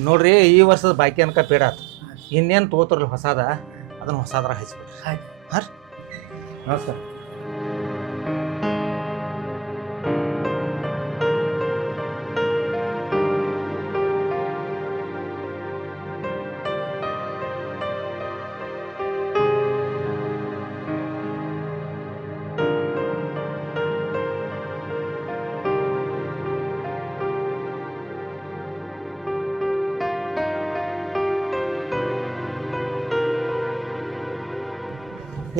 ನೋಡ್ರಿ ಈ ವರ್ಷದ ಬಾಕಿ ಅನ್ಕ ಪೇಡ ಆತು. ಇನ್ನೇನು ತೊಗೋತಾರಲ್ಲ ಹೊಸದ ಅದನ್ನ ಹೊಸದ್ರ ಹಚ್ಬಿಡ್ರಿ. ಹಾಂ ನಮಸ್ಕಾರ.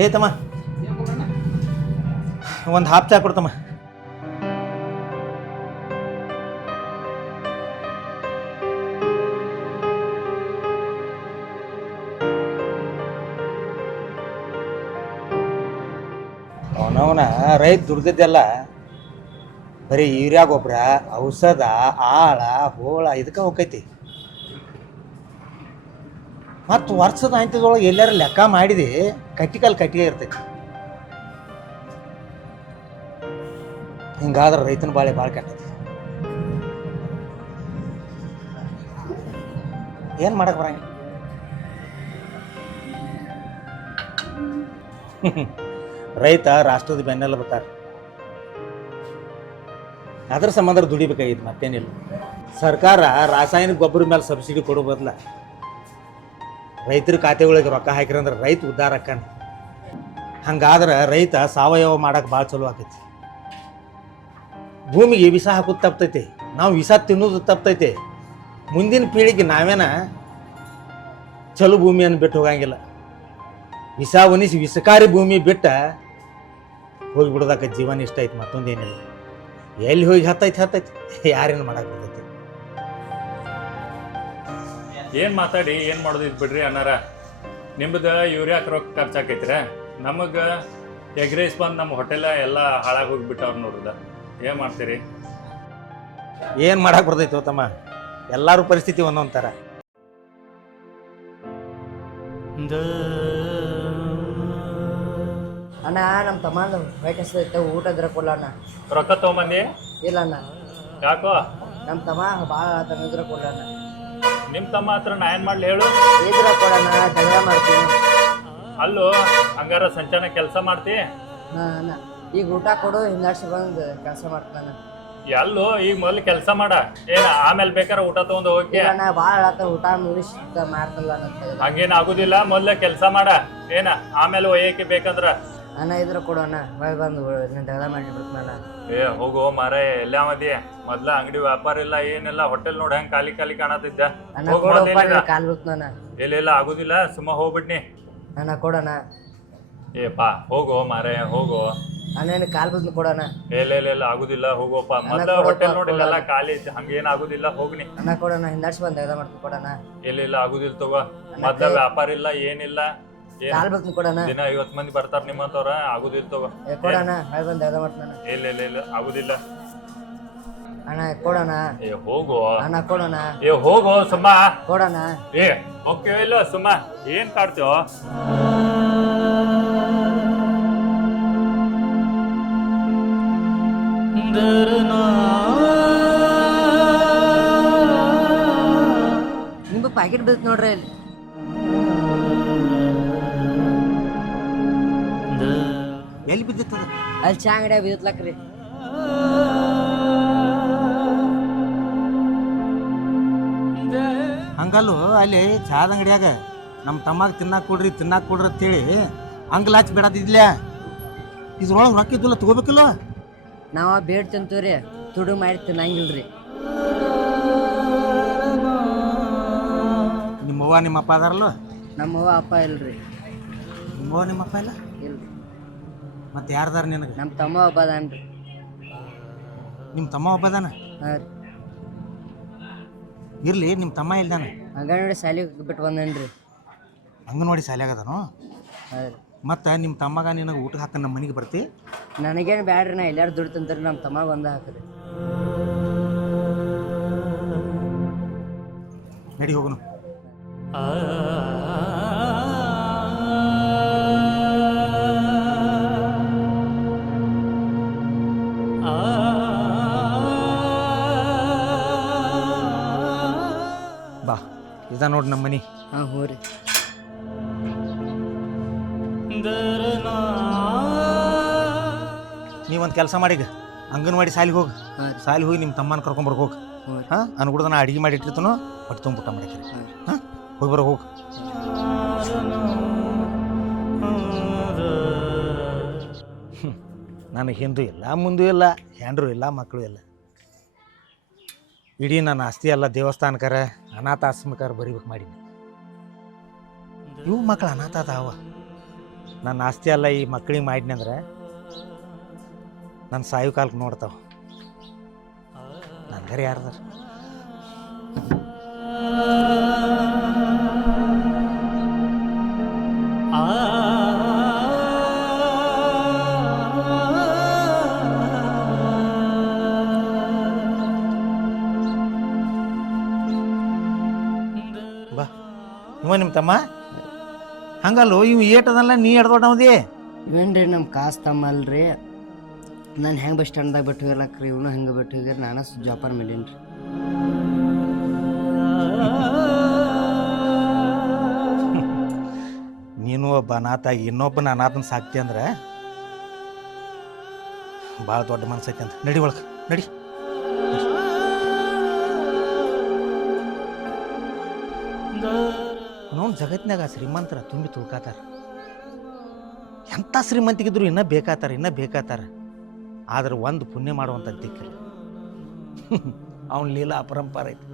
ಏ ತಮ್ಮ. ಒಂದು ಹಾಪ್ ಚಾ ಕೊಡ್ತಮ್ಮ ಅವನವನ ರೈತ ದುಡ್ದಿದ್ದೆಲ್ಲ ಬರೀ ಯೂರಿಯಾ ಗೊಬ್ಬರ, ಔಷಧ, ಆಳ, ಹೋಳ, ಇದಕ್ಕೆ ಹೋಗೈತಿ ಮತ್ತು ವರ್ಷದ ಅಂತ್ಯದೊಳಗೆ ಎಲ್ಲಾರ ಲೆಕ್ಕ ಮಾಡಿದಿ. ಕಟ್ಟಿಕಲ್ ಕಟ್ಟಿಗೆ ಇರ್ತೈತಿ. ಹಿಂಗಾದ್ರೆ ರೈತನ ಬಾಳೆ ಭಾಳ ಕೆಟ್ಟೈತಿ. ಏನು ಮಾಡಕ್ಕೆ ಬರಂಗಿಲ್ಲ. ರೈತ ರಾಷ್ಟ್ರದ ಬೆನ್ನೆಲ್ಲ ಬರ್ತಾರೆ. ಅದ್ರ ಸಂಬಂಧ ದುಡಿಬೇಕಾಗಿತ್ತು ಮತ್ತೇನಿಲ್ಲ. ಸರ್ಕಾರ ರಾಸಾಯನಿಕ ಗೊಬ್ಬರ ಮೇಲೆ ಸಬ್ಸಿಡಿ ಕೊಡೋ ಬದಲ ರೈತರ ಖಾತೆಗಳಿಗೆ ರೊಕ್ಕ ಹಾಕಿರಂದ್ರೆ ರೈತ ಉದ್ಧಾರ ಆಕ್ಕಾನ ಹಂಗಾದ್ರೆ ರೈತ ಸಾವಯವ ಮಾಡಕ್ಕೆ ಭಾಳ ಚಲೋ ಆಕೈತಿ. ಭೂಮಿಗೆ ವಿಷ ಹಾಕೋದು ತಪ್ತೈತಿ, ನಾವು ವಿಷ ತಿನ್ನೋದು ತಪ್ತೈತಿ. ಮುಂದಿನ ಪೀಳಿಗೆ ನಾವೇನ ಚಲೋ ಭೂಮಿಯನ್ನು ಬಿಟ್ಟು ಹೋಗಂಗಿಲ್ಲ. ವಿಷ ಒನಿಸಿ ವಿಷಕಾರಿ ಭೂಮಿ ಬಿಟ್ಟ ಹೋಗಿಬಿಡೋದಕ್ಕೆ ಜೀವನ ಇಷ್ಟ ಐತಿ ಮತ್ತೊಂದೇನಿಲ್ಲ ಎಲ್ಲಿ ಹೋಗಿ ಹತ್ತೈತಿ ಹತ್ತೈತಿ, ಯಾರೇನು ಮಾಡಕ್ಕೆ ಬರ್ತೈತಿ? ಏನ್ ಮಾತಾಡಿ ಏನ್ ಮಾಡೋದು ಇದ್ ಬಿಡ್ರಿ ಅನ್ನಾರ? ನಿಮ್ದ ಯೂರಿಯಾಕ್ ರೊಕ್ಕ ಖರ್ಚಾಕೈತ್ರ ನಮಗ ಎಗ್ ರೈಸ್ ಬಂದು ನಮ್ಮ ಹೋಟೆಲ ಎಲ್ಲ ಹಾಳಾಗಿ ಹೋಗಿಬಿಟ್ಟವ್ರು ನೋಡ್ರದ ಏನ್ ಮಾಡ್ತೀರಿ? ಏನು ಮಾಡಕ್ಕೆ ಬರ್ತೈತಿ ತಮ್ಮ? ಎಲ್ಲರೂ ಪರಿಸ್ಥಿತಿ ಒಂದೊಂದು ಥರ ಅಣ್ಣ ನಮ್ಮ ತಮ್ಮಂದು ಬೇಕೈತೆ ಊಟ ಇದ್ರೆ ಕೊಲ್ಲ ಅಣ್ಣ. ರೊಕ್ಕ ತಗೊಂಬಂದಿ? ಇಲ್ಲ ಅಣ್ಣ. ಯಾಕೋ? ನಮ್ಮ ತಮ್ಮ ಭಾಳ ತಮ್ಮ ಇದ್ರೆ ಕೊಲ್ಲ ಅಣ್ಣ. ನಿಮ್ ತಮ್ಮ ಹತ್ರ ನಾ ಏನ್ ಮಾಡ್ಲಿ ಹೇಳು? ಇದ್ರೆ ಜಗಳ ಮಾಡ್ತೀನಿ. ಅಲ್ಲೂ ಹಂಗಾರ ಸಂಚಾನ ಕೆಲಸ ಮಾಡ್ತಿ? ಈಗ ಊಟ ಕೊಡು ಹಿಂದಾಡ್ಸಿ ಬಂದು ಕೆಲಸ ಮಾಡ್ತಾನ. ಎಲ್ಲೋ ಈಗ ಮೊದ್ಲು ಕೆಲಸ ಮಾಡ. ಏನ ಆಮೇಲೆ ಬೇಕಾರೆ ಊಟ ತಗೊಂಡು ಹೋಗಿ ಭಾಳ ಆತ ಊಟ ಮುಗಿಸಿ ಮಾಡ್ತಲ್ಲ ಹಂಗೇನ ಹಂಗೇನ್ ಆಗುದಿಲ್ಲ ಮೊದ್ಲ ಕೆಲಸ ಮಾಡ. ಏನ ಆಮೇಲೆ ಒಯ್ಯಕ್ಕೆ ಬೇಕಂದ್ರ? ಅಣ್ಣ ಇದ್ರ ಕೊಡೋಣ ಹೊಳ್ ಬಂದು ಜಗಳ ಮಾಡಿಬಿಡ್ತೀನಿ ಏ ಹೋಗೋ ಮಾರ ಎಲ್ಲ ಮದಿ? ಮೊದ್ಲ ಅಂಗಡಿ ವ್ಯಾಪಾರ ಇಲ್ಲ ಏನಿಲ್ಲ ಹೋಟೆಲ್ ನೋಡ ಹೆಂಗ್ ಖಾಲಿ ಖಾಲಿ ಕಾಣತಿದ್ದ ಅಣ್ಣ ಕೊಡಪ್ಪ. ಕಾಲ್ ಬಿಡ್ತೀನಿ ಇಲ್ಲ ಇಲ್ಲ ಆಗುದಿಲ್ಲ ಸುಮ್ಮ ಹೋಗ್ಬಿಡ್ನಿ. ಅಣ್ಣ ಕೊಡೋಣ ಏ ಪಾ ಹೋಗೋ ಮಾರೇ ಹೋಗೋ. ಅಣ್ಣ ಕಾಲ್ ಬಿಡ್ತೀನಿ ಕೊಡೋಣ ಇಲ್ಲ ಇಲ್ಲ ಇಲ್ಲ ಆಗುದಿಲ್ಲ ಹೋಗೋಪ್ಪ ಮೊದ್ಲ ಹೋಟೆಲ್ ನೋಡಿಲ್ಲ. ಖಾಲಿ ಐತಿ ಹಂಗೇನ್ ಆಗುದಿಲ್ಲ ಹೋಗ್ನಿ. ಅಣ್ಣ ಕೊಡೋಣ ಹಿಂದಾಡ್ಸಿ ಬಂದ ಮಾಡ್ತು ಕೊಡೋಣ ಇಲ್ಲ ಇಲ್ಲ ಆಗುದಿಲ್ಲ ತಗೋ. ಮೊದ್ಲ ವ್ಯಾಪಾರ ಇಲ್ಲ ಏನಿಲ್ಲ. ಏನ್ ಕಾಲ್ ಬಿಡ್ತೀನಿ ಕೊಡಣ್ಣ ದಿನ ಐವತ್ ಮಂದಿ ಬರ್ತಾರ ನಿಮ್ಮಂತವ್ರ ಆಗುದಿಲ್ಲ ತಗೋ. ಏ ಕೊಡಣ ಹೊಳ್ ಬಂದ ಅದ ಮಾಡ್ತೀನಿ ಇಲ್ಲ ಇಲ್ಲ ಇಲ್ಲ ಆಗುದಿಲ್ಲ. ಅಣ್ಣ ಕೊಡಣ. ಏ ಹೋಗೋ. ಅಣ್ಣ ಕೊಡೋಣ. ಏ ಹೋಗೋ ಸುಮ್ಮ. ಕೊಡಣ. ಏ ಓಕೆ ಇಲ್ಲ ಸುಮ್ಮ. ಏನ್ ಕಾಡ್ತೀವೋ ನಿಮ್ಗೆ ಪ್ಯಾಕೆಟ್ ಬೀಳ್ತು ನೋಡ್ರಿ ಇಲ್ಲಿ ಅಲ್ಲಿ ಚಾ ಅಂಗಡಿಯಾಗ ಬೀಳ್ತ್ಲಕ್ರಿ ಹಂಗಲ್ಲು ಅಲ್ಲಿ ಚಾದ ಅಂಗಡಿಯಾಗ ನಮ್ಮ ತಮ್ಮಗೆ ತಿನ್ನಾಕ ಕೊಡ್ರಿ ತಿನ್ನಾಕ ಕೊಡ್ರಿ ಅಂತೇಳಿ ಅಂಗ್ಲ ಹಚ್ಚಿ ಬಿಡದಿದ್ಲ ಇದ್ರೊಳಗೆ ರೊಕ್ಕ ಇದ್ದಿಲ್ಲ ತಗೋಬೇಕಿಲ್ಲ? ನಾವ ಬೇಡ್ ತಿಂತೀವ್ರಿ ತುಡು ಮಾಡಿ ತಿನ್ನಂಗಿಲ್ರಿ. ನಿಮ್ಮವ್ವ ನಿಮ್ಮಪ್ಪ ಅದಾರಲ್ಲ? ನಮ್ಮವ್ವ ಅಪ್ಪ ಇಲ್ರಿ. ನಿಮ್ಮವ್ವ ನಿಮ್ಮಪ್ಪ ಇಲ್ಲ? ಮತ್ತೆ ಯಾರ್ದಾರ ನಿನಗೆ? ನಮ್ಮ ತಮ್ಮ ಒಬ್ಬ ಅದಾನ್ರಿ ನಿಮ್ಮ ತಮ್ಮ ಒಬ್ಬ ಅದಾನ? ಹಾಂ ರೀ. ಇರ್ಲಿ ನಿಮ್ಮ ತಮ್ಮ ಇಲ್ದಾನ? ಅಂಗನವಾಡಿ ಶಾಲೆಗೆ ಬಿಟ್ಟು ಬಂದೇನ್ರಿ ಅಂಗನವಾಡಿ ಶಾಲ್ಯಾಗ ಅದನು? ಹಾಂ ರೀ. ಮತ್ತು ನಿಮ್ಮ ತಮ್ಮಗ ನಿನಗೆ ಊಟ ಹಾಕ ನಮ್ಮ ಮನೆಗೆ ಬರ್ತಿ? ನನಗೇನು ಬ್ಯಾಡ್ರಿ ನಾ ಎಲ್ಲಾರು ದುಡ್ಡು ತಂತಾರೆ ನಮ್ಮ ತಮ್ಮ ಬಂದ ಹಾಕ್ರಿ ನಡಿ ಹೋಗುನು. ಇದ ನೋಡಿ ನಮ್ಮ ಮನಿ ಹಾಂ ಹ್ಞೂ ರೀ. ನೀವೊಂದು ಕೆಲಸ ಮಾಡೀಗ ಅಂಗನವಾಡಿ ಸಾಲಿಗೆ ಹೋಗಿ. ಸಾಲಿಗೆ ಹೋಗಿ ನಿಮ್ಮ ತಮ್ಮನ ಕರ್ಕೊಂಬರ್ಗೆ ಹೋಗಿ. ಹಾಂ ಅನ್ಕೂಡ ನಾ ಅಡಿಗೆ ಮಾಡಿ ಇಟ್ಟಿರ್ತಾನೋ ಹೊಟ್ಟೆ ತುಂಬ ಊಟ ಮಾಡಿಕ್ರಿ ಹಾಂ ಹೋಗಿ ಬರೋ ಹೋಗಿ. ನನಗೆ ಹಿಂದೂ ಇಲ್ಲ ಮುಂದೂ ಇಲ್ಲ ಹೆಂಡ್ರು ಇಲ್ಲ ಮಕ್ಕಳು ಇಲ್ಲ. ಇಡೀ ನನ್ನ ಆಸ್ತಿ ಅಲ್ಲ ದೇವಸ್ಥಾನಕಾರ. ಅನಾಥ ಆಶ್ರಮಕಾರ ಬರಿಬೇಕು ಮಾಡೀನಿ ಇವು ಮಕ್ಕಳು ಅನಾಥ ಅದಾವ. ನನ್ನ ಆಸ್ತಿ ಅಲ್ಲ ಈ ಮಕ್ಕಳಿಗೆ ಮಾಡಿನಿ ಅಂದ್ರೆ ನನ್ನ ಸಾಯು ಕಾಲಕ್ಕೆ ನೋಡ್ತಾವ. ನನ್ನ ಗರಿ ಯಾರ್ದಾರ? ಇವ ನಿಮ್ಮ ತಮ್ಮ? ಹಂಗಲ್ಲ ಇವ್ ಏಟದಲ್ಲ ನೀ ಎಡ್ದೊಡ್ಡವದಿ ಇವೇನ್ರಿ ನಮ್ಮ ಕಾಸ್ ತಮ್ಮ ಅಲ್ರಿ? ನಾನು ಹೆಂಗೆ ಬಸ್ ಸ್ಟ್ಯಾಂಡ್ದಾಗ ಬಿಟ್ಟು ಹೋಗಿರ್ಲಕ್ರಿ ಇವನು ಹೆಂಗೆ ಬಿಟ್ಟು ಹೋಗಿರ್ ನಾನು ಜೋಪಾನ ಮಾಡೀನಿ ನೀನು ಒಬ್ಬ ಅನಾಥಾಗಿ ಇನ್ನೊಬ್ಬನ ಅನಾಥನ ಸಾಕ್ತಿ ಅಂದ್ರೆ ಭಾಳ ದೊಡ್ಡ ಮನಸ್ಸೈತೆ ಅಂತ. ನಡಿ ಒಳಗೆ ನಡಿ. ನೋಡ್ ಜಗತ್ತಿನಾಗ ಶ್ರೀಮಂತರ ತುಂಬಿ ತುಳ್ಕಾತಾರ. ಎಂಥ ಶ್ರೀಮಂತಿಗಿದ್ರು ಇನ್ನೂ ಬೇಕಾತಾರ ಇನ್ನೂ ಬೇಕಾತಾರ. ಆದ್ರೆ ಒಂದು ಪುಣ್ಯ ಮಾಡುವಂಥ ದಿಕ್ಕಿಲ್ಲ. ಅವನ ಲೀಲಾ ಅಪರಂಪಾರ ಐತಿ.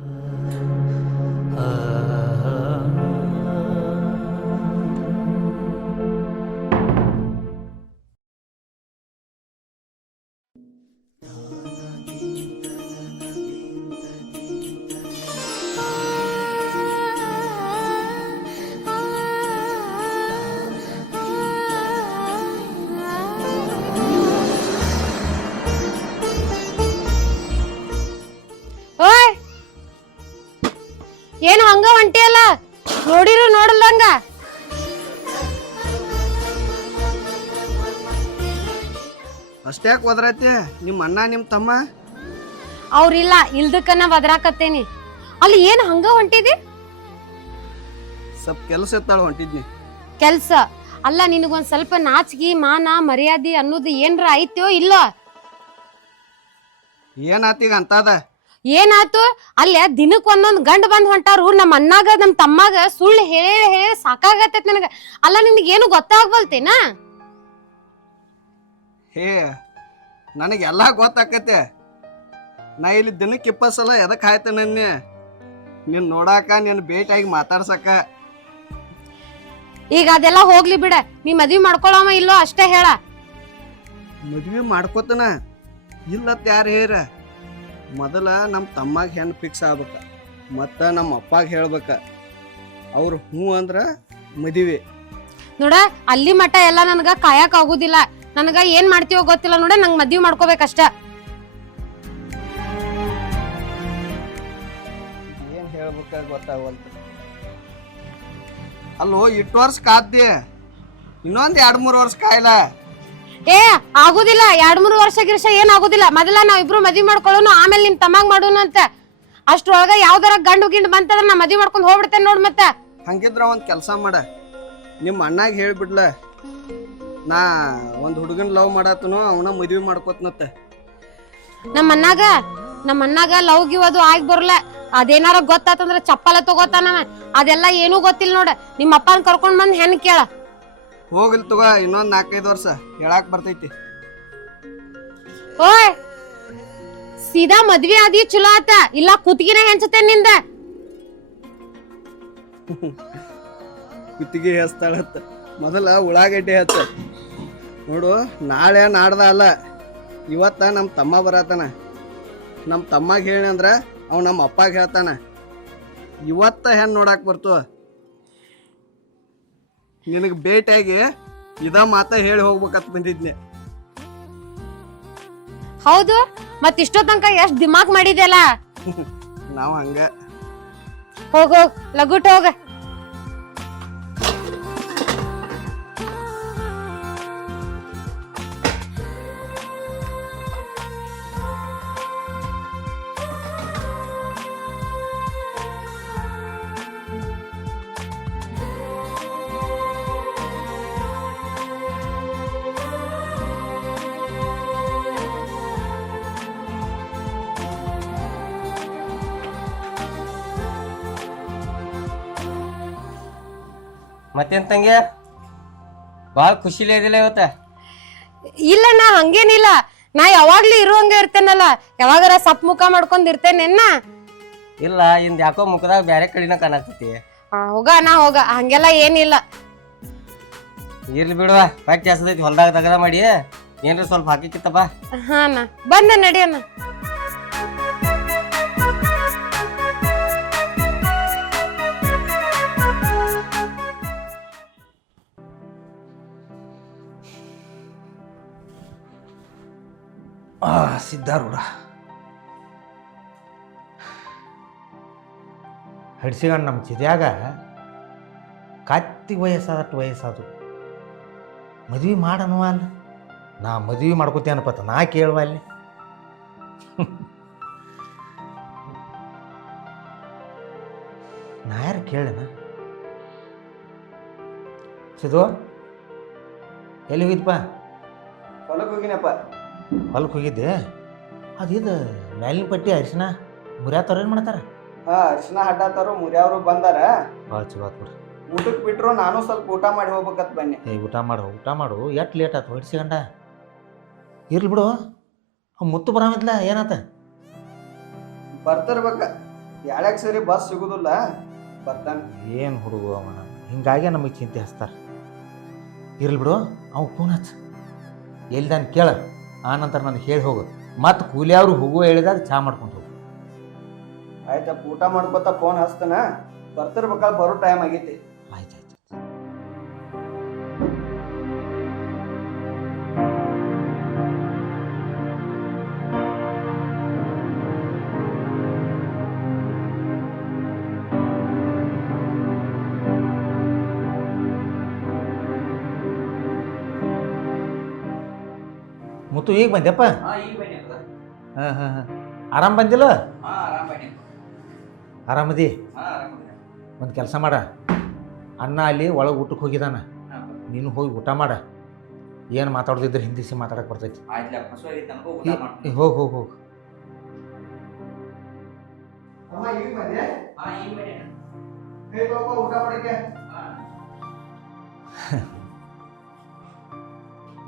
ಅಷ್ಟ್ಯಾಕೆ ಹೋದ್ರೈತಿ ನಿಮ್ಮ ಅಣ್ಣ ನಿಮ್ಮ ತಮ್ಮ? ಅವ್ರಿಲ್ಲ ಇಲ್ದಕ್ಕನ ಬದ್ರಾಕತ್ತೇನಿ ಅಲ್ಲಿ ಏನು ಹಂಗ ಹೊಂಟಿದಿ? ಸ್ವಲ್ಪ ಕೆಲಸ ಇತ್ತಾಳ ಹೊಂಟಿದ್ನಿ. ಕೆಲ್ಸ? ಅಲ್ಲ ನಿನಗೊಂದ್ ಸ್ವಲ್ಪ ನಾಚಿಗೆ ಮಾನ ಮರ್ಯಾದೆ ಅನ್ನೋದು ಏನ್ರ ಐತ್ಯೋ ಇಲ್ಲ? ಏನಾತೀಗ ಅಂತದ? ಏನಾತು? ಅಲ್ಲೇ ದಿನಕ್ ಒಂದೊಂದ್ ಗಂಡ ಬಂದ್ ಹೊಂಟಾರು ನಮ್ಮ ಅಣ್ಣಾಗ ನಮ್ ತಮ್ಮಾಗ ಸುಳ್ಳು ಹೇಳಿ ಹೇಳಿ ಸಾಕಾಗತ್ತೈತ್ ನನಗ. ಅಲ್ಲ ನಿನಗೇನು ಗೊತ್ತಾಗ್ಬಲ್ತೇನಾ ಹೇ ನನಗೆಲ್ಲ ಗೊತ್ತಾಕತ್ತೆ ನಾ ಇಲ್ಲಿ ದಿನಕ್ಕೆ ಇಪ್ಪತ್ತು ಸಲ ಎದಕ್ಕೆ ಆಯ್ತು ನನ್ನೆ ನೀನು ನೋಡಾಕ ನೀನು ಭೇಟಿಯಾಗಿ ಮಾತಾಡ್ಸಕ. ಈಗ ಅದೆಲ್ಲ ಹೋಗ್ಲಿ ಬಿಡ. ನೀ ಮದ್ವಿ ಮಾಡ್ಕೊಳವ ಇಲ್ಲೋ ಅಷ್ಟೇ ಹೇಳ. ಮದ್ವೆ ಮಾಡ್ಕೋತನ? ಇಲ್ಲತ್ ಯಾರು ಹೇರ. ಮೊದಲ ನಮ್ಮ ತಮ್ಮಾಗ ಹೆಣ್ಣು ಫಿಕ್ಸ್ ಆಗ್ಬೇಕ. ಮತ್ತು ನಮ್ಮ ಅಪ್ಪಾಗ ಹೇಳ್ಬೇಕ. ಅವ್ರು ಹ್ಞೂ ಅಂದ್ರೆ ಮದುವೆ. ನೋಡ ಅಲ್ಲಿ ಮಠ ಎಲ್ಲ ನನಗ ಕಾಯಕ್ ಆಗುದಿಲ್ಲ. ನನಗ ಏನ್ ಮಾಡ್ತೀವೋ ಗೊತ್ತಿಲ್ಲ ನೋಡ ನಂಗೆ ಮದ್ವಿ ಮಾಡ್ಕೋಬೇಕಷ್ಟ. ಏನು ಹೇಳ್ಬೇಕ ಗೊತ್ತಾಗವಲ್ತು ಅಲ್ಲೋ ಇಟ್ಟು ವರ್ಷ ಕಾದ್ದೆ? ಇನ್ನೊಂದು ಎರಡು ಮೂರು ವರ್ಷ ಕಾಯಿಲ್ಲ ಏ ಆಗುದಿಲ್ಲ. ಎರಡ್ ಮೂರು ವರ್ಷ ಗಿರ್ಷ ಏನ್ ಆಗುದಿಲ್ಲ. ಮೊದಲ ನಾವ್ ಇಬ್ರು ಮದ್ವಿ ಮಾಡ್ಕೊಳ್ಳೋನು ಆಮೇಲೆ ನಿಮ್ ತಮ್ಮಗ್ ಮಾಡೋನು ಅಂತ. ಅಷ್ಟ್ರೊಳಗ ಯಾವ್ದಾರ ಗಂಡು ಗಿಂಡು ಬಂತಂದ್ರ ನಾ ಮದ್ವಿ ಮಾಡ್ಕೊಂಡು ಹೋಗ್ಬಿಡ್ತೇನೆ ನೋಡ್ ಮತ್ತೆ. ಹಂಗಿದ್ರ ಒಂದ್ ಕೆಲಸ ಮಾಡ. ನಿಮ್ಮ ಅಣ್ಣಾಗ ಹೇಳ್ಬಿಡ್ಲ ನಾ ಒಂದು ಹುಡುಗನ ಲವ್ ಮಾಡತ್ತನು ಅವನ ಮದ್ವೆ ಮಾಡ್ಕೋತ್ನತ್ತ ನಮ್ಮ ಅಣ್ಣಾಗ ನಮ್ಮ ಅಣ್ಣಾಗ ಲವ್ ಗಿವ್ ಅದು ಆಗಿ ಬರ್ಲ. ಅದೇನಾರ ಗೊತ್ತಾತಂದ್ರ ಚಪ್ಪಲ ತಗೋತಾನ ಅದೆಲ್ಲ ಏನೂ ಗೊತ್ತಿಲ್ಲ ನೋಡ. ನಿಮ್ಮ ಅಪ್ಪನ ಕರ್ಕೊಂಡ್ ಬಂದ್ ಹೆಣ್ ಕೇಳ. ಹೋಗಿಲ್ ತಗೋ ಇನ್ನೊಂದು ನಾಲ್ಕೈದು ವರ್ಷ. ಹೇಳಾಕ್ ಬರ್ತೈತಿ. ಓಯ್! ಸೀದಾ ಮದ್ವಿ ಆದಿ ಚಲೋ ಆತ. ಇಲ್ಲ ಕುತ್ತಿಗೆನ ಹೆಂಚತೇನ್ನಿಂದ? ಕುತ್ತಿಗೆ ಹಚ್ತಾಳತ್ತ ಮೊದಲ ಉಳ್ಳಾಗಡ್ಡಿ ಹಚ್ಚ ನೋಡು ನಾಳೆ ನಾಡ್ದ ಅಲ್ಲ. ಇವತ್ತ ನಮ್ಮ ತಮ್ಮ ಬರತಾನ ನಮ್ಮ ತಮ್ಮಗೆ ಹೇಳಿ ಅಂದ್ರೆ ಅವ್ ನಮ್ಮ ಅಪ್ಪಾಗ ಹೇಳ್ತಾನ. ಇವತ್ತ ಹೆಣ್ಣು ನೋಡಾಕ್ ಬರ್ತು. ನಿನಗೆ ಭೇಟಿಯಾಗಿ ಇದ ಮಾತ ಹೇಳಿ ಹೋಗ್ಬೇಕಂತ ಬಂದಿದ್ನಿ. ಹೌದು ಮತ್ ಇಷ್ಟೋ ತನಕ ಎಷ್ಟ್ ದಿಮಾಕ್ ಮಾಡಿದ್ಯಲ್ಲ? ನಾವು ಹಂಗ. ಹೋಗ್ ಹೋಗ್ ಲಗುಟ್ ಹೋಗ. ಮತ್ತೇನ್ ತಂಗಿ? ಭಾಳ ಖುಷಿಲೇ ಇದಿಲ್ಲ ಇವತ್ತ? ಇಲ್ಲ ನಾ ಹಂಗೇನಿಲ್ಲ. ನಾ ಯಾವಾಗ್ಲೂ ಇರುವಂಗ ಇರ್ತೇನಲ್ಲ ಯಾವಾಗಾರ ಸಪ್ ಮುಖ ಮಾಡ್ಕೊಂಡ್ ಇರ್ತೇನೆನ್ನ ಇಲ್ಲ ಇಂದ ಯಾಕೋ ಮುಖದಾಗ ಬ್ಯಾರೆ ಕಡಿನ ಕಾಣತೈತಿ ಹೋಗ ನಾ ಹೋಗ ಹಂಗೆಲ್ಲ ಏನಿಲ್ಲ. ಇರ್ಲಿ ಬಿಡುವ ಹೊಟ್ಟೆ ಹಸದೈತಿ ಹೊಲ್ದಾಗ ತಗದ ಮಾಡಿ. ಏನ್ರ ಸ್ವಲ್ಪ ಹಾಕಿಕ್ಕಿತ್ತಪ್ಪ ಹಾ ನಾ ಬಂದ ನಡಿಯಣ್ಣ ಸಿದ್ಧಾರೂಢ. ಹಡ್ಸಿಗಣ್ಣ ನಮ್ಮ ಚಿದ್ಯಾಗ ಕತ್ತಿ ವಯಸ್ಸಾದಟ್ಟು ವಯಸ್ಸಾದು ಮದುವೆ ಮಾಡನುವ ಅಲ್ಲ? ನಾ ಮದ್ವೆ ಮಾಡ್ಕೋತೇನಪ್ಪ ನಾ ಕೇಳುವ ಅಲ್ಲಿ. ನಾ ಯಾರು ಕೇಳಣ ಸಿದು ಎಲ್ಲಿ ಹೋಗಿದ್ಪ ಹೊಲಕ್ಕೆ ಹೋಗಿನಪ್ಪ. ಹೊಲಕ್ಕೆ ಹೋಗಿದ್ದೆ? ಅದಿದು ಮ್ಯಾಲಿನ ಪಟ್ಟಿ ಅರಿಶಿನ ಮುರ್ಯಾತವ್ರು ಏನು ಮಾಡ್ತಾರೆ? ಹಾ ಅರ್ಶಿನ ಹಡ್ಡಾತಾರು ಮುರ್ಯಾವ್ರು ಬಂದಾರ. ಭಾಳ ಚಲೋ ಆತ್ ಬಿಡು ಊಟಕ್ಕೆ ಬಿಟ್ರು ನಾನು ಸ್ವಲ್ಪ ಊಟ ಮಾಡಿ ಹೋಗ್ಬೇಕತ್ ಬನ್ನಿ. ಏ ಊಟ ಮಾಡು ಊಟ ಮಾಡು. ಎಷ್ಟು ಲೇಟ್ ಆಯ್ತು ಹೊಡ್ಸಿಗಂಡ ಇರ್ಲಿ ಬಿಡು. ಅವ್ ಮುತ್ತು ಬರಾಮಿದ್ಲ ಏನಾತ? ಬರ್ತಿರ್ಬೇಕ. ಯಾಳಕ್ಕೆ ಸರಿ ಬಸ್ ಸಿಗುದಿಲ್ಲ. ಬರ್ತಾನೆ. ಏನು ಹುಡುಗ ಅವ ಹಿಂಗಾಗೆ ನಮಗೆ ಚಿಂತೆ ಹಚ್ತಾರೆ. ಇರ್ಲಿ ಬಿಡು ಅವ್ ಫೋನ್ ಹಚ್ಚ. ಎಲ್ದಾನ್ ಕೇಳ ಆ ನಂತರ ನನಗೆ ಹೇಳಿ ಹೋಗು ಮತ್ತು ಕೂಲಿಯವ್ರು ಹೋಗೋ ಹೇಳಿದಾಗ ಚಾ ಮಾಡ್ಕೊಂಡು ಹೋಗು ಆಯ್ತಪ್ಪ ಊಟ ಮಾಡ್ಕೊತ ಫೋನ್ ಹಚ್ತಾನ? ಬರ್ತಿರ್ಬೇಕಲ್ಲ ಬರೋ ಟೈಮ್ ಆಗೈತಿ. ಆಯ್ತು ಆಯ್ತು ಮುತ್ತು ಈಗ ಬಂದ್ಯಪ್ಪ? ಹಾಂ ಹಾಂ ಹಾಂ. ಆರಾಮ್ ಬಂದಿಲ್ಲ? ಆರಾಮದಿ? ಒಂದು ಕೆಲಸ ಮಾಡ. ಅಣ್ಣ ಅಲ್ಲಿ ಒಳಗೆ ಊಟಕ್ಕೆ ಹೋಗಿದಾನ. ನೀನು ಹೋಗಿ ಊಟ ಮಾಡ. ಏನು ಮಾತಾಡೋದಿದ್ರೆ ಹಿಂದಿಸಿ ಮಾತಾಡಕ್ಕೆ ಬರ್ತೈತಿ. ಹೋಗಿ ಹೋಗಿ ಹೋಗಿ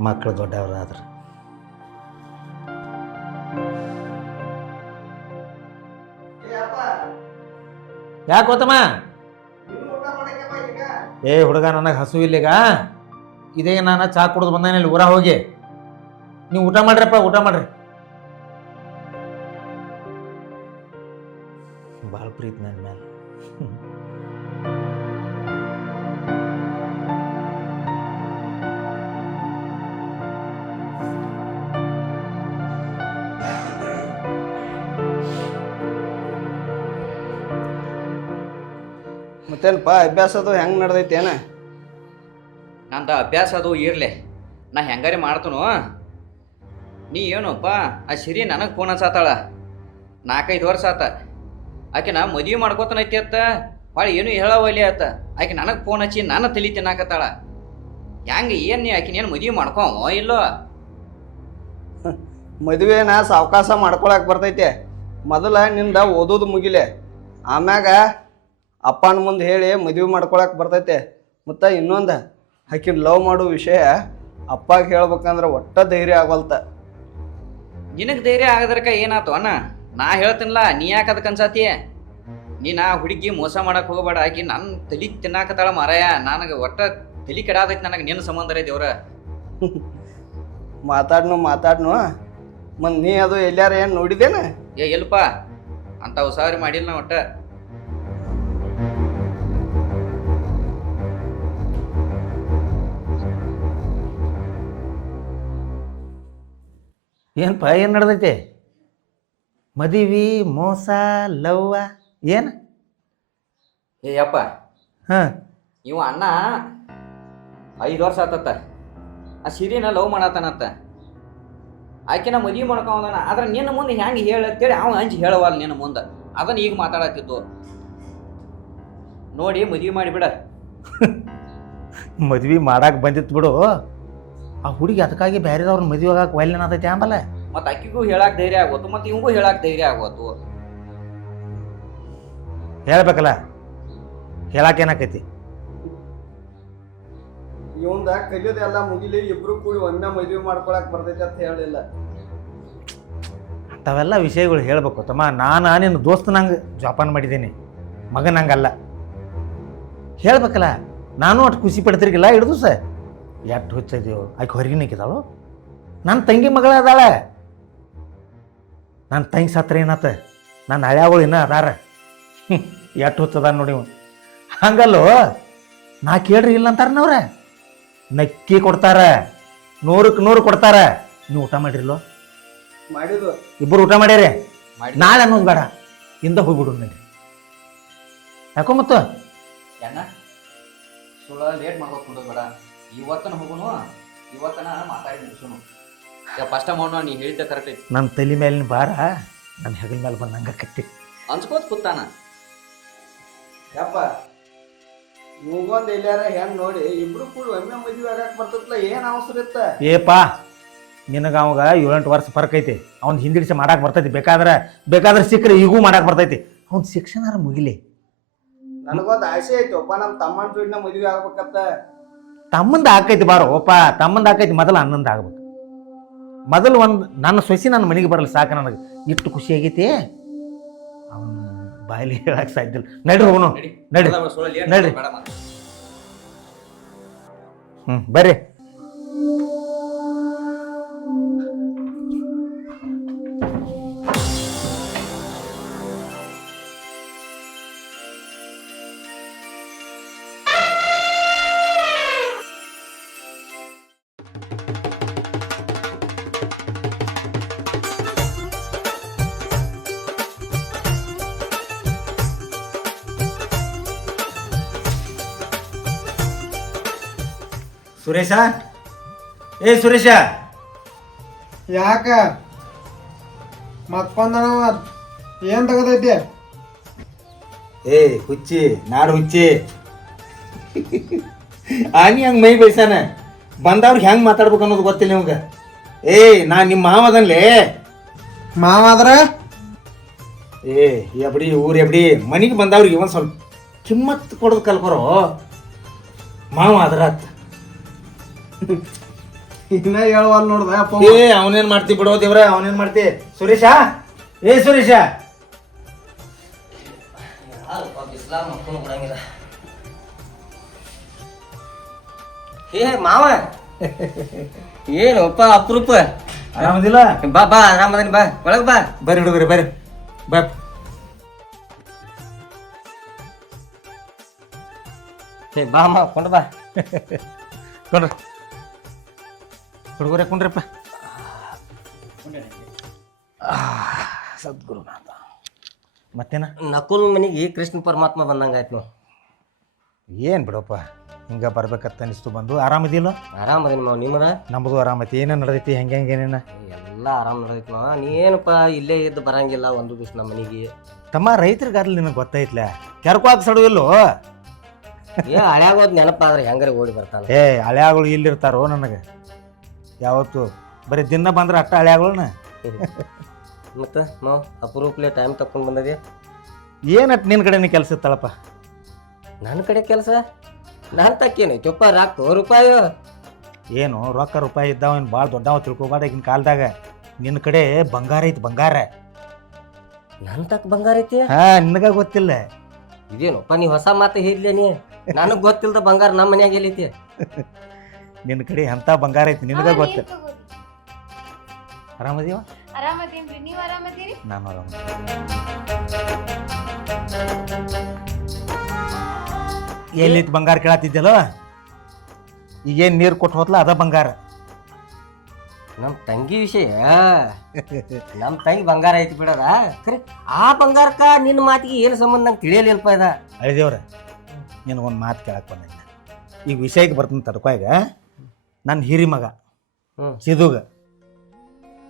ಮಕ್ಕಳು ದೊಡ್ಡವರಾದ್ರೆ. ಯಾಕೆ ಗೊತ್ತಮ್ಮ ಏ ಹುಡುಗ ನನಗೆ ಹಸು ಇಲ್ಲೀಗ ಇದೇ ನಾನು ಚಾ ಕುಡಿದು ಬಂದೇನೆ ಇಲ್ಲಿ ಊರ ಹೋಗಿ. ನೀವು ಊಟ ಮಾಡ್ರಪ್ಪ ಊಟ ಮಾಡ್ರಿ. ಭಾಳ ಪ್ರೀತಿ ನನ್ನ ಮೇಲೆ ಮತ್ತೇನಪ್ಪ ಅಭ್ಯಾಸ ಅದು ಹೆಂಗ್ ನಡ್ದೈತಿ ಏನ? ನಂದು ಅಭ್ಯಾಸ ಅದು ಇರಲಿ ನಾ ಹೆಂಗಾರಿ ಮಾಡ್ತನು. ನೀ ಏನಪ್ಪ ಆ ಸಿರಿ ನನಗೆ ಫೋನ್ ಅನ್ಸಾತಾಳ ನಾಲ್ಕೈದು ವರ್ಷ ಆತ. ಆಕೆ ನಾ ಮದುವೆ ಮಾಡ್ಕೋತನೈತಿ ಅತ್ತ ಭಾಳ ಏನು ಹೇಳವಲ್ಲಿ ಆತ. ಆಕೆ ನನಗೆ ಫೋನ್ ಹಚ್ಚಿ ನಾನು ತಲಿ ತಿನ್ನಾಕತ್ತಾಳ. ಹೆಂಗೆ ಏನು ನೀ ಆಕಿನ ಏನು ಮದುವೆ ಮಾಡ್ಕೋ ಇಲ್ಲೋ? ಮದುವೆನ ಸಾವಕಾಶ ಮಾಡ್ಕೊಳಕ್ ಬರ್ತೈತೆ. ಮೊದಲ ನಿಂದ ಓದೋದು ಮುಗಿಲೆ. ಆಮ್ಯಾಗ ಅಪ್ಪನ ಮುಂದೆ ಹೇಳಿ ಮದುವೆ ಮಾಡ್ಕೊಳಕ್ ಬರ್ತೈತೆ. ಮತ್ತು ಇನ್ನೊಂದು ಆಕಿನ ಲವ್ ಮಾಡೋ ವಿಷಯ ಅಪ್ಪಾಗ ಹೇಳ್ಬೇಕಂದ್ರೆ ಒಟ್ಟ ಧೈರ್ಯ ಆಗವಲ್ತ. ನಿನಗೆ ಧೈರ್ಯ ಆಗದ್ರಕ ಏನಾಯ್ತು ಅಣ್ಣ? ನಾ ಹೇಳ್ತೀನಲ್ಲ ನೀ ಯಾಕೆ ಅದಕ್ಕೆ ಅನ್ಸಾತಿ ನೀ ನಾ ಹುಡುಗಿ ಮೋಸ ಮಾಡಕ್ಕೆ ಹೋಗಬೇಡ ಆಕಿ ನನ್ನ ತಲಿ ತಿನ್ನಾಕತ್ತಾಳ ಮಾರಾಯ. ನನಗೆ ಒಟ್ಟ ತಲಿ ಕೆಡಾದೈತಿ ನನಗೆ ನಿನ್ನ ಸಂಬಂಧ ರೀ ದೇವ್ರ. ಮಾತಾಡ್ನು ಮಾತಾಡ್ನು. ಮತ್ತು ನೀ ಅದು ಎಲ್ಲಾರ ಏನು ನೋಡಿದೇನ? ಏ ಎಲ್ಪ? ಅಂತ ಉಸಾರಿ ಮಾಡಿಲ್ಲ ನಾ ಒಟ್ಟ. ಏನಪ್ಪ ಏನು ನಡೆದೈತೆ? ಮದುವೆ ಮೋಸ ಲವ್ವ ಏನು? ಏ ಅಪ್ಪ ಹಾಂ. ಇವ ಅಣ್ಣ ಐದು ವರ್ಷ ಆತತ್ತ. ಆ ಸಿರಿನ ಲವ್ ಮಾಡತ್ತಾನತ್ತ ಆಕಿನ ಮದುವೆ ಮಾಡ್ಕೊಂಡನ ಆದ್ರೆ ನಿನ್ನ ಮುಂದೆ ಹೆಂಗೆ ಹೇಳತ್ತೇಳಿ ಅವ ಹಂಚಿ ಹೇಳವಲ್ಲ ನಿನ್ನ ಮುಂದೆ. ಅದನ್ನ ಈಗ ಮಾತಾಡತ್ತಿತ್ತು ನೋಡಿ ಮದುವೆ ಮಾಡಿಬಿಡ ಮದ್ವೆ ಮಾಡಕ್ಕೆ ಬಂದಿತ್ತು ಬಿಡು. ಆ ಹುಡುಗಿ ಅದಕ್ಕಾಗಿ ಬೇರೆದವ್ರನ್ನ ಮದುವೆ ಆಗಕ್ಕೆ ಆದೈತಿ ಆಮೇಲೆ ಮತ್ತೆ ಅಕ್ಕಿಗೂ ಹೇಳಕ್ ಧೈರ್ಯ ಆಗೋದು ಮತ್ತೆ ಇವಂಗೂ ಹೇಳಕ್ ಧೈರ್ಯ ಆಗೋದು ಹೇಳ್ಬೇಕಲ್ಲ? ಹೇಳಕ್ಕೆ ಏನಾಕೈತಿ? ಇವಂದ ಕಲಿಯೋದೆಲ್ಲ ಮುಗಿಲಿ ಇಬ್ರು ಕೂಡಿ ಒಂದೇ ಮದುವೆ ಮಾಡ್ಕೊಳಕ್ ಬರ್ತೈತಿ ಅಂತ ಹೇಳಿಲ್ಲ. ಅಂಥವೆಲ್ಲ ವಿಷಯಗಳು ಹೇಳ್ಬೇಕು. ತಮ್ಮ ನಾನು ನಿನ್ನ ದೋಸ್ತನಂಗೆ ಜೋಪಾನ ಮಾಡಿದ್ದೀನಿ. ಮಗನಂಗಲ್ಲ ಹೇಳ್ಬೇಕಲ್ಲ? ನಾನು ಅಷ್ಟು ಖುಷಿ ಪಡ್ತಿರ್ಗಿಲ್ಲ ಹಿಡಿದು ಸ ಎಷ್ಟು ಹುಚ್ಚಿದೆಯೋ ಆಕೆ ಹೊರಗಿನ ನಿಕ್ಕಿದಾಳು? ನನ್ನ ತಂಗಿ ಮಗಳ ಅದಾಳೆ ನನ್ನ ತಂಗಿ ಸತ್ರ ಏನತ್ತ? ನನ್ನ ಹಳ್ಯಾಗಳು ಇನ್ನೂ ಅದಾರ. ಎಷ್ಟು ಹುಚ್ಚದ ನೋಡಿ. ಹಂಗಲ್ಲೋ? ನಾ ಕೇಳ್ರಿ ಇಲ್ಲ ಅಂತಾರನವ್ರ ನಕ್ಕಿ ಕೊಡ್ತಾರೆ. ನೂರಕ್ಕೆ ನೂರು ಕೊಡ್ತಾರೆ. ನೀವು ಊಟ ಮಾಡಿರಲ್ಲೋ ಮಾಡಿದ್ರು ಇಬ್ಬರು ಊಟ ಮಾಡ್ಯಾರೆ? ನಾಳೆ ಅನ್ನೋದು ಬೇಡ. ಹಿಂದ ಹೋಗ್ಬಿಡು ನನಗೆ ಯಾಕೋ ಮತ್ತು? ಅಣ್ಣ ಸುಳ್ಳ ಲೇಟ್ ಮಾಡ್ಬೇಕು ಬೇಡ. ಇವತ್ತನ ಹೋಗುನು ಇವತ್ತನ ಮಾತಾಡಿ ಮುಗಿಸೋನು. ಫಸ್ಟ್ ಅಮೌಂಟ್ ನೀ ಹೇಳಿದ್ದೆ ಕರೆಕ್ಟ್ ಐತಿ. ನನ್ನ ತಲೆ ಮೇಲಿನ ಭಾರ ನನ್ನ ಹೆಗಲ ಮೇಲೆ ಬಂದಂಗೆ ಕತ್ತಿ ಅನ್ಸ್ಕೋತ ಕೂತಾನ. ಯಪ್ಪ ಇವಂಗೊಂದ್ ಎಲ್ಲಾರ ಹೆಂಗ್ ನೋಡಿ ಇಬ್ರು ಕೂಡ ಒಮ್ಮೆ ಮದುವೆ ಆಗಕ್ಕೆ ಬರ್ತೈತ್ಲ ಏನು ಅವಸರ ಇತ್ತ? ಏಪಾ ನಿನಗೆ ಅವಾಗ ಏಳೆಂಟು ವರ್ಷ ಫರ್ಕ್ ಐತಿ. ಅವ್ನ ಹಿಂದಿಡಿಸಿ ಮಾಡಕ್ಕೆ ಬರ್ತೈತಿ ಬೇಕಾದ್ರೆ ಬೇಕಾದ್ರೆ ಸಿಕ್ಕರೆ ಈಗೂ ಮಾಡಕ್ಕೆ ಬರ್ತೈತಿ. ಅವ್ನ ಶಿಕ್ಷಣ ಮುಗಿಲಿ. ನನಗೊಂದು ಆಸೆ ಐತಿ ಒಬ್ಬ ನಮ್ಮ ತಮ್ಮನ ಜೋಡಿನ ಮದುವೆ ಆಗ್ಬೇಕಂತ. ತಮ್ಮಂದ ಆಕೈತಿ ಬಾರೋ ಓಪ ತಮ್ಮಂದ ಆಕೈತಿ ಮೊದಲು ಅನ್ನಂದ ಆಗ್ಬೇಕು. ಮೊದಲು ಒಂದು ನನ್ನ ಸೊಸಿ ನನ್ನ ಮನೆಗೆ ಬರಲಿ ಸಾಕು ನನಗೆ. ಇಷ್ಟು ಖುಷಿ ಆಗೈತಿ? ಅವನು ಬಾಯಲ್ಲಿ ಹೇಳಕ್ಕೆ ಸಾಧ್ಯ ನಡ್ರಿ ಅವನು ನಡ್ರಿ. ನಡ್ರಿ. ಹ್ಞೂ ಬರ್ರಿ. ಸುರೇಶ? ಏ ಸುರೇಶ! ಯಾಕ? ಮಕ್ಕೊಂದನವ ಏನ್ ತಗದೈತಿ? ಏ ಹುಚ್ಚಿ ನಾಡು ಹುಚ್ಚಿ. ಆನಿ ಹಂಗೆ ಮೈ ಬೈಸಾನ ಬಂದವ್ರಿಗೆ ಹೆಂಗೆ ಮಾತಾಡ್ಬೇಕು ಅನ್ನೋದು ಗೊತ್ತಿಲ್ಲ ನಿಮ್ಗೆ. ಏ ನಾ ನಿಮ್ಮ ಮಾವ ಅದನ್ಲೇ. ಮಾವಾದ್ರ ಏ ಎಬ್ಡಿ ಊರ್ ಎಬ್ಡಿ ಮನೆಗೆ ಬಂದವ್ರಿಗೆ ಒಂದು ಸ್ವಲ್ಪ ಕಿಮ್ಮತ್ ಕೊಡೋದು ಕಲ್ಕೊರೋ. ಮಾವ ಅದ್ರಾತ್ ಇನ್ನ ಹೇಳುವಲ್ ನೋಡ್ದ ಅಪ್ಪ ಏ ಅವನೇನ್ ಮಾಡ್ತಿ ಬಿಡೋ ದೇವ್ರ ಅವನೇನ್ ಮಾಡ್ತಿ? ಸುರೇಶ? ಏ ಸುರೇಶ? ಏ ಮಾವ. ಏನಪ್ಪ ಅಪರೂಪ. ಆರಾಮದಿಲ್ಲ? ಬಾ ಬಾ ಆರಾಮದನಿ ಬಾ. ಒಳಗ ಬಾ. ಬರ್ರಿ ಹುಡುಗ್ರಿ ಬರ್ರಿ. ಬಾ. ಏ ಬಾ ಮಾ ಕೊಂಡು ಬಾ. ಕೊಡ್ರಿ. ಹುಡುಗರೇ ಕುಂಡ್ರಪ್ಪ. ಸದ್ಗುರುನಾಥ. ಮತ್ತೇನ? ನಕುಲ್ ಮನೆಗೆ ಕೃಷ್ಣ ಪರಮಾತ್ಮ ಬಂದಂಗೆ ಆಯ್ತು ನಾವು ಏನು ಬಿಡಪ್ಪ ಹಿಂಗೆ ಬರ್ಬೇಕತ್ತ ಅನಿಸ್ತು ಬಂದು. ಆರಾಮದಿಲ್ಲ ಆರಾಮದೇನು ಮಾವ ನಿಮ್ಮದ ನಮ್ಮದು ಆರಾಮೈತಿ ಏನೇನು ನಡೆದೈತಿ ಹೆಂಗೆ ಹೆಂಗೆ ಏನೇನ? ಎಲ್ಲ ಆರಾಮ್ ನಡೆದೈತಿ ಮಾವ. ನೀ ಏನಪ್ಪ ಇಲ್ಲೇ ಇದ್ದು ಬರಂಗಿಲ್ಲ ಒಂದು ದಿವ್ಸ ನಮ್ಮ ಮನೆಗೆ. ತಮ್ಮ ರೈತರಿಗಾರ್ಲಿ ನಿನಗೆ ಗೊತ್ತೈತ್ಲ? ಕೆರ್ಕೋಕ್ ಸಡುವಿಲ್ಲೋ ಏ ಹಳ್ಯಾಗೋದ್ ನೆನಪಾದ್ರೆ ಹೆಂಗಾರೆ ಓಡಿ ಬರ್ತಾನೆ. ಏ ಹಳ್ಯಾಗಳು ಇಲ್ಲಿರ್ತಾರೋ ನನಗೆ? ಯಾವತ್ತು? ಬರೀ ದಿನ ಬಂದ್ರೆ ಅಟ್ಟ ಹಳೆ ಆಗೋಣ ಮತ್ತೆ ನಾವು ಅಪರೂಪಲೆ ಟೈಮ್ ತಕೊಂಡು ಬಂದದೆ ಏನಟ್ ನಿನ್ನ ಕಡೆನೇ ಕೆಲಸ ಇತ್ತಳಪ್ಪ? ನನ್ನ ಕಡೆ ಕೆಲಸ? ನಾನು ತಕ್ಕೇನು ಚೊಪ್ಪ ರಾಕ್ ರೂಪಾಯಿ? ಏನು ರೊಕ್ಕ ರೂಪಾಯಿ ಇದ್ದಾವ ಏನು ಭಾಳ ದೊಡ್ಡವ ತಿಳ್ಕೊಬಾರ್ದು ಈಗಿನ ಕಾಲದಾಗ. ನಿನ್ನ ಕಡೆ ಬಂಗಾರ ಐತಿ ಬಂಗಾರ. ನನ್ನ ತಕ್ಕ ಬಂಗಾರ ಐತಿ? ಹಾ ನಿನಗ ಗೊತ್ತಿಲ್ಲ. ಇದೇನಪ್ಪ ನೀ ಹೊಸ ಮಾತು ಹೇಳಿದ್ಲೆ ನೀ? ನನಗೆ ಗೊತ್ತಿಲ್ಲದ ಬಂಗಾರ ನಮ್ಮ ಮನ್ಯಾಗ ಎಲ್ಲೈತಿ ನಿನ್ನ ಕಡೆ ಎಂಥ ಬಂಗಾರ ಐತಿ ನಿನಗ ಗೊತ್ತಿಲ್ಲ ಆರಾಮದೀವ ಆರಾಮದೇನ್ರಿ ನೀವ್ ಆರಾಮದೀರಿ? ನಾನು ಆರಾಮ. ಎಲ್ಲಿತ್ತು ಬಂಗಾರ ಕೇಳತ್ತಿದ್ದಲ್ಲ ಈಗೇನು ನೀರು ಕೊಟ್ಟು ಹೋತ್ಲ ಅದ ಬಂಗಾರ. ನಮ್ಮ ತಂಗಿ ವಿಷಯ. ನಮ್ಮ ತಂಗಿ ಬಂಗಾರ ಐತಿ ಬಿಡದ ಆ ಬಂಗಾರಕ್ಕ ನಿನ್ನ ಮಾತಿಗೆ ಏನು ಸಂಬಂಧ ನಂಗೆ ತಿಳಿಯಲಿಲ್ಲಪ್ಪ ಇದ. ಅಳಿದೇವ್ರ ನಿನಗೊಂದು ಮಾತು ಕೇಳಕ್ಕೆ ಬಂದ. ಈಗ ವಿಷಯಕ್ಕೆ ಬರ್ತೀನಿ ತಡ್ಕೊ ಈಗ. ನನ್ನ ಹಿರಿ ಮಗ ಹ್ಮ್. ಸಿದುಗ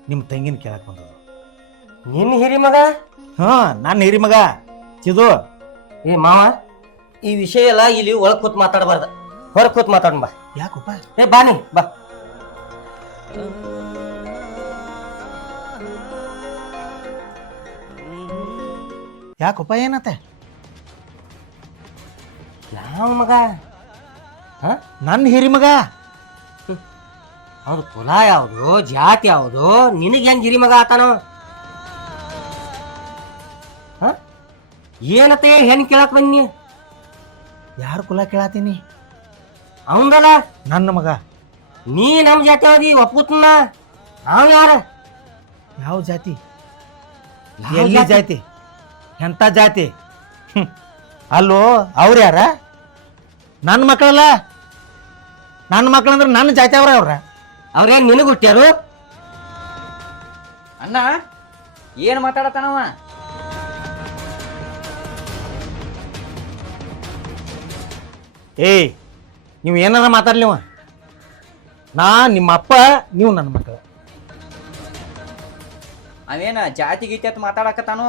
ನಿಮ್ಮ ತಂಗಿನ ಕೇಳಕ್ ಬಂದದು ನಿನ್ನ ಹಿರಿ ಮಗ? ಹಾ ನನ್ನ ಹಿರಿ ಮಗ ಸಿದು ಏ ಮಾವ ಈ ವಿಷಯ ಎಲ್ಲ ಇಲ್ಲಿ ಒಳಗ್ ಕೂತ್ ಮಾತಾಡಬಾರ್ದ. ಹೊರಗ್ ಕೂತ್ ಮಾತಾಡ ಬಾ ಯಾಕಪ್ಪ? ಏ ಬಾ ನೀ ಬಾ. ಯಾಕಪ್ಪ ಏನತ್ತೆ? ಯಾವ ಮಗ? ಹಾ? ನನ್ನ ಹಿರಿಮಗ ಅವ್ರ ಕುಲ ಯಾವುದು ಜಾತಿ ಯಾವುದು ನಿನಗೆ ಹೆಂಗೆ ಗಿರಿ ಮಗ ಆತನ? ಹಾಂ? ಏನತ್ತೆ ಹೆಣ್ ಕೇಳಕ್ ಬನ್ನಿ ಯಾರು ಕುಲ ಕೇಳಾತೀನಿ? ಅವಂದಲ್ಲ? ನನ್ನ ಮಗ. ನೀ ನಮ್ಮ ಜಾತಿ ಅವದಿ ಒಪ್ಪುತ್ತನ ನಾವು ಯಾರ? ಯಾವ ಜಾತಿ? ಯಾವ ಎಲ್ಲಿ ಜಾತಿ? ಜಾತಿ? ಎಂಥ ಜಾತಿ? ಹ್ಮ್. ಅಲ್ಲೋ ಅವ್ರು ಯಾರ? ನನ್ನ ಮಕ್ಕಳಲ್ಲ ನನ್ನ ಮಕ್ಕಳಂದ್ರೆ ನನ್ನ ಜಾತಿ ಅವ್ರ ಅವ್ರ? ಅವ್ರೇನ್ ನಿನಗ ಹುಟ್ಟ್ಯಾರು? ಅಣ್ಣ ಏನ್ ಮಾತಾಡತಾನವ ಏಯ್ ನೀವು ಏನಾರ ಮಾತಾಡ್ಲಿ ಅವ. ನಾ ನಿಮ್ಮ ಅಪ್ಪ ನೀವು ನನ್ನ ಮಕ್ಕಳು ಅವೇನ ಜಾತಿ ಗೀತಿ ಅಂತ ಮಾತಾಡಕತ್ತಾನು?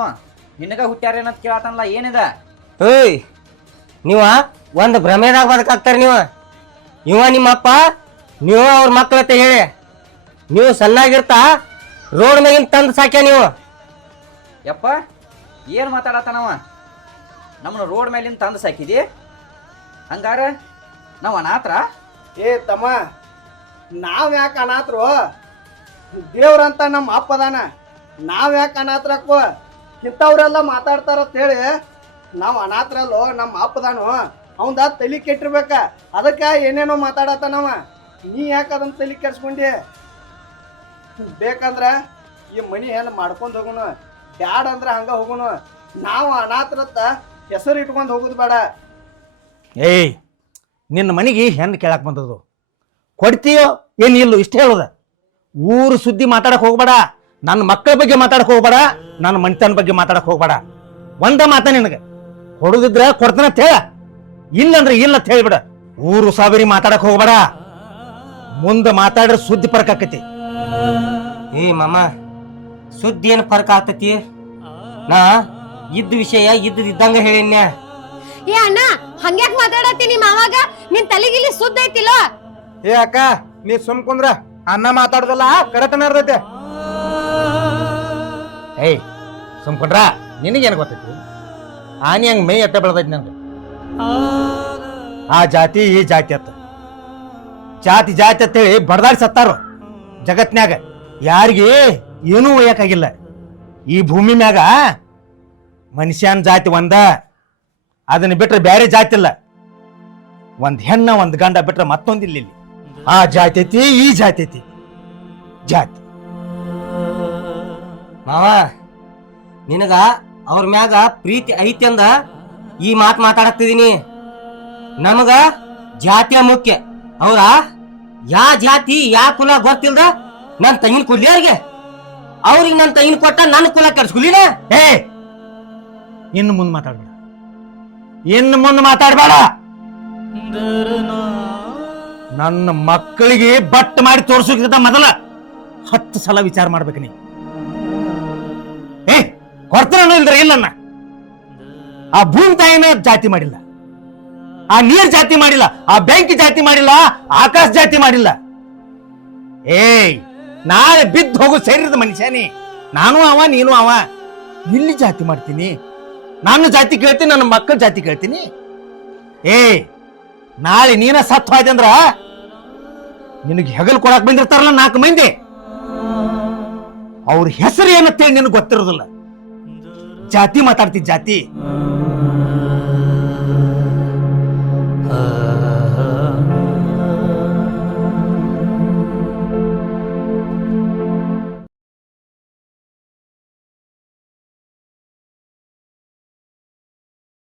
ನಿನಗ ಹುಟ್ಟ್ಯಾರೇನಂತ ಕೇಳತ್ತಾನಲ್ಲ ಏನಿದ? ಏಯ್ ನೀವ ಒಂದು ಭ್ರಮೆದಾಗ ಬದಕಾಗ್ತಾರ ನೀವ. ಇವ ನಿಮ್ಮಪ್ಪ ನೀವು ಅವ್ರ ಮಕ್ಕಳತ್ತೆ ಹೇಳಿ. ನೀವು ಸಣ್ಣಾಗಿರ್ತಾ ರೋಡ್ ಮ್ಯಾಗಿನ ತಂದು ಸಾಕ್ಯ ನೀವು? ಯಪ್ಪ ಏನು ಮಾತಾಡತ್ತಾನವ ನಮ್ಮನ್ನ ರೋಡ್ ಮೇಲಿಂದ ತಂದು ಸಾಕಿದಿ? ಹಂಗಾರ ನಾವು ಅನಾಥ್ರ ಏ ತಮ್ಮ ನಾವ್ ಯಾಕೆ ಅನಾಥರು ದೇವ್ರಂತ ನಮ್ಮ ಅಪ್ಪದಾನ ನಾವ್ ಯಾಕೆ ಅನಾಥರಕ್ಕೋ ಇಂಥವ್ರೆಲ್ಲ ಮಾತಾಡ್ತಾರಂತ ಹೇಳಿ. ನಾವು ಅನಾಥರಲ್ಲೋ ನಮ್ಮ ಅಪ್ಪದಾನು ಅವಂದ ತಲೆ ಕೆಟ್ಟಿರ್ಬೇಕ. ಅದಕ್ಕೆ ಏನೇನೋ ಮಾತಾಡತ್ತಾನವ ನೀ ಯಾಕೆ ಅದನ್ನ ತಲೆ ಕೆಡ್ಸ್ಕೊಂಡಿ? ಬೇಕಂದ್ರ ಈ ಮನಿ ಹೆಣ್ಣು ಮಾಡ್ಕೊಂಡು ಹೋಗೋಣ ಬ್ಯಾಡ ಅಂದ್ರ ಹಂಗ ಹೋಗೋಣ ನಾವು ಅನಾಥರತ್ತ ಹೆಸರು ಇಟ್ಕೊಂಡು ಹೋಗುದು ಬೇಡ. ಏಯ್, ನಿನ್ನ ಮನೆಗೆ ಹೆಣ್ಣು ಕೇಳಕ್ಕೆ ಬಂದದು ಕೊಡ್ತೀಯೋ ಏನು ಇಲ್ಲ ಇಷ್ಟ ಹೇಳೋದ. ಊರು ಸುದ್ದಿ ಮಾತಾಡಕ್ ಹೋಗ್ಬೇಡ. ನನ್ನ ಮಕ್ಕಳ ಬಗ್ಗೆ ಮಾತಾಡಕ್ ಹೋಗ್ಬೇಡ. ನನ್ನ ಮನಿತನ ಬಗ್ಗೆ ಮಾತಾಡಕ್ ಹೋಗ್ಬೇಡ. ಒಂದ ಮಾತ ನಿನಗೆ. ಕೊಡುದಿದ್ರೆ ಕೊಡ್ತಾನ ಅಂತ ಹೇಳ. ಇಲ್ಲಂದ್ರೆ ಇಲ್ಲ ಅಂತ ಹೇಳ್ಬಿಡ. ಊರು ಸಾವಿರಿ ಮಾತಾಡಕ್ ಹೋಗ್ಬೇಡ. ಮುಂದೆ ಮಾತಾಡ್ರೆ ಸುದ್ದಿ ಫರ್ಕ ಆಕತಿ. ಏ ಮಾಮ ಸುದ್ದಿ ಏನು ಫರ್ಕ್ ಆಗ್ತತಿ ನಾ ಇದ್ದ ವಿಷಯ ಇದ್ದಂಗ ಹೇಳಿನ್ಯ. ಏ ಅಣ್ಣ ಹಂಗ್ಯಾಕ್ ಮಾತಾಡತ್ತೀನಿ ಮಾವಾಗ? ನಿನ್ ತಲೆಗಿಲಿ ಸುದ್ದ ಐತಿಲ್ಲ? ಏ ಅಕ್ಕ ನೀ ಸುಮ್ ಕುಂದ್ರ ಅನ್ನ ಮಾತಾಡ್ದಲ್ಲ ಕರೆತನ ಇರ್ತೈತೆ. ಏಯ್ ಸುಮ್ಕೊಂಡ್ರ ನಿನಗೇನು ಗೊತ್ತೈತಿ? ಆನಿ ಹಂಗೆ ಮೈ ಎತ್ತ ಬೆಳದೈತಿ ನಂಗೆ. ಆ ಜಾತಿ ಈ ಜಾತಿ ಅತ್ತ ಜಾತಿ ಜಾತಿ ಅಂತೇಳಿ ಬಡದಾಡಿ ಸತ್ತಾರು ಜಗತ್ನ್ಯಾಗ. ಯಾರಿಗೆ ಏನೂ ಒಯ್ಯಕ್ಕಾಗಿಲ್ಲ. ಈ ಭೂಮಿ ಮ್ಯಾಗ ಮನುಷ್ಯನ ಜಾತಿ ಒಂದ, ಅದನ್ನ ಬಿಟ್ರೆ ಬೇರೆ ಜಾತಿ ಇಲ್ಲ. ಒಂದ್ ಹೆಣ್ಣ, ಒಂದ್ ಗಂಡ ಬಿಟ್ರೆ ಮತ್ತೊಂದಿಲ್ಲ ಇಲ್ಲಿ ಆ ಜಾತಿ ಐತಿ, ಈ ಜಾತಿ ಐತಿ. ಜಾತಿ. ಮಾವ, ನಿನಗ ಅವ್ರ ಮ್ಯಾಗ ಪ್ರೀತಿ ಐತಿ ಅಂದ, ಈ ಮಾತು ಮಾತಾಡತ್ತಿದೀನಿ ನಮಗ ಜಾತಿಯ ಮುಖ್ಯ. ಅವ್ರ ಯಾ ಜಾತಿ, ಯಾ ಕುಲ ಗೊತ್ತಿಲ್ದ ನನ್ ತಂಗಿನ ಕೊಡ್ಲಿ ಅವ್ರಿಗೆ? ಅವ್ರಿಗೆ ನನ್ ತಂಗಿನ ಕೊಟ್ಟ ನನ್ನ ಕುಲ ಕರ್ಸ್ಕೊಲಿನ ಏ, ಇನ್ನು ಮುಂದೆ ಮಾತಾಡ್ಬೇಡ. ಇನ್ನು ಮುಂದೆ ಮಾತಾಡ್ಬೇಡ. ನನ್ನ ಮಕ್ಕಳಿಗೆ ಬಟ್ ಮಾಡಿ ತೋರ್ಸೋಕ್ಕಿಂತ ಮೊದಲ ಹತ್ತು ಸಲ ವಿಚಾರ ಮಾಡ್ಬೇಕು ನೀ. ಏ ಇಲ್ಲ ಇಲ್ದ್ರ ಇಲ್ಲ ಆ ಭೂಮಿ ತಾಯಿನ ಜಾತಿ ಮಾಡಿಲ್ಲ. ಆ ನೀರ್ ಜಾತಿ ಮಾಡಿಲ್ಲ, ಆ ಬೆಂಕಿ ಜಾತಿ ಮಾಡಿಲ್ಲ, ಆಕಾಶ ಜಾತಿ ಮಾಡಿಲ್ಲ. ಏಯ್, ನಾಳೆ ಬಿದ್ದು ಹೋಗು ಸೇರಿದ ಮನುಷ್ಯನೇ ನಾನು ಅವ, ನೀನು ಅವ. ಇಲ್ಲಿ ಜಾತಿ ಮಾಡ್ತೀನಿ, ನಾನು ಜಾತಿ ಕೇಳ್ತೀನಿ, ನನ್ನ ಮಕ್ಕಳ ಜಾತಿ ಕೇಳ್ತೀನಿ. ಏ ನಾಳೆ ನೀನ ಸತ್ ಹೋಯ್ತು ಅಂದ್ರ ನಿನಗೆ ಹೆಗಲ್ ಕೊಡಕ್ ಬಂದಿರ್ತಾರಲ್ಲ ನಾಲ್ಕು ಮಂದಿ. ಅವ್ರ ಹೆಸರು ಏನಂತೇಳಿ ನಿನಗೆ ಗೊತ್ತಿರೋದಿಲ್ಲ. ಜಾತಿ ಮಾತಾಡ್ತಿ ಜಾತಿ.